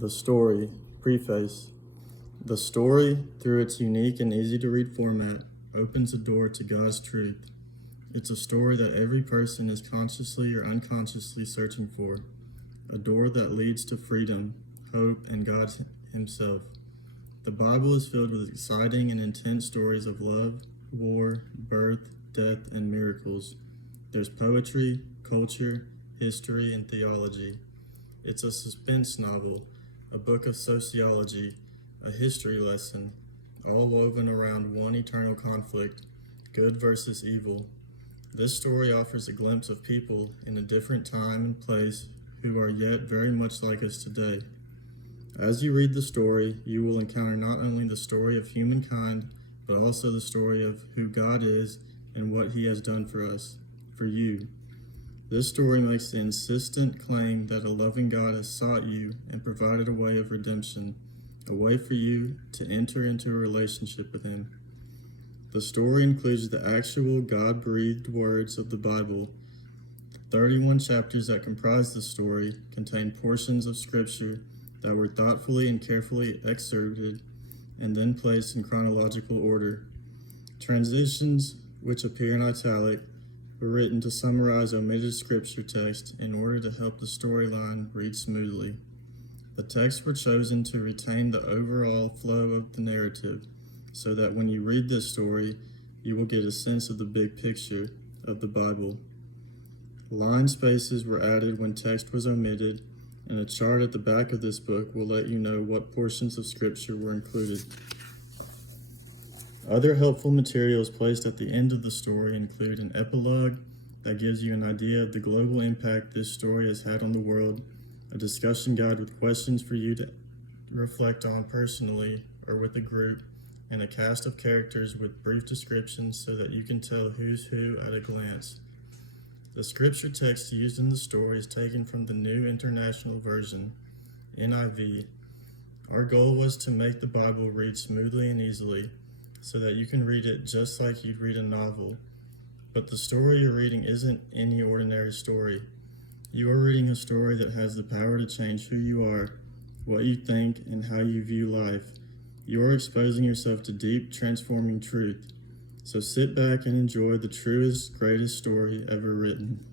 The story, Preface. The story, through its unique and easy-to-read format, opens a door to God's truth. It's a story that every person is consciously or unconsciously searching for, a door that leads to freedom, hope, and God Himself. The Bible is filled with exciting and intense stories of love, war, birth, death, and miracles. There's poetry, culture, history, and theology. It's a suspense novel, a book of sociology, a history lesson, all woven around one eternal conflict, good versus evil. This story offers a glimpse of people in a different time and place who are yet very much like us today. As you read the story, you will encounter not only the story of humankind, but also the story of who God is and what He has done for us, for you. This story makes the insistent claim that a loving God has sought you and provided a way of redemption, a way for you to enter into a relationship with Him. The story includes the actual God-breathed words of the Bible. The 31 chapters that comprise the story contain portions of Scripture that were thoughtfully and carefully excerpted and then placed in chronological order. Transitions, which appear in italic, were written to summarize omitted scripture text in order to help the storyline read smoothly. The texts were chosen to retain the overall flow of the narrative, so that when you read this story, you will get a sense of the big picture of the Bible. Line spaces were added when text was omitted, and a chart at the back of this book will let you know what portions of scripture were included. Other helpful materials placed at the end of the story include an epilogue that gives you an idea of the global impact this story has had on the world, a discussion guide with questions for you to reflect on personally or with a group, and a cast of characters with brief descriptions so that you can tell who's who at a glance. The scripture text used in the story is taken from the New International Version, NIV. Our goal was to make the Bible read smoothly and easily, so that you can read it just like you'd read a novel. But the story you're reading isn't any ordinary story. You are reading a story that has the power to change who you are, what you think, and how you view life. You are exposing yourself to deep, transforming truth. So sit back and enjoy the truest, greatest story ever written.